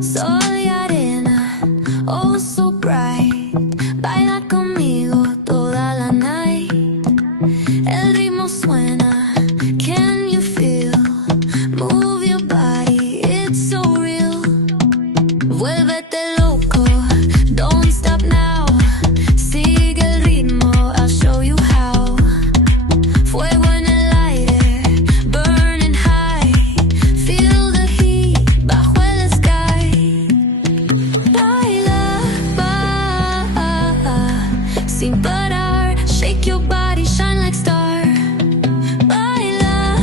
Sol y arena, oh so bright. Baila conmigo toda la night. El ritmo suena, can you feel? Move your body, it's so real. Vuélvete loco, don't stop now. Sigue el ritmo, I'll show you how. Fuego en el aire, burning high. Feel the heat bajo el sky. Baila, sin parar. Shake your body, shine like star. Baila,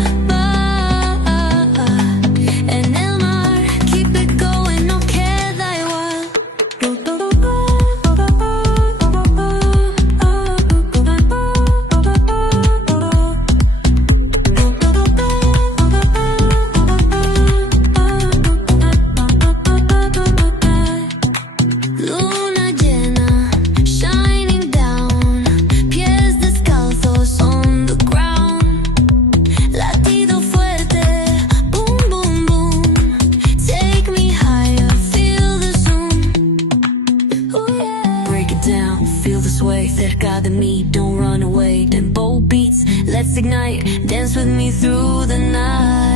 en el mar. Keep it going, no queda igual. Luna llena, shining down. Pies descalzos on the ground. Latido fuerte, boom, boom, boom. Take me higher, feel the zoom. Ooh, yeah. Break it down, feel the sway. Cerca de mí, don't run away. Tempo beats, let's ignite. Dance with me through the night.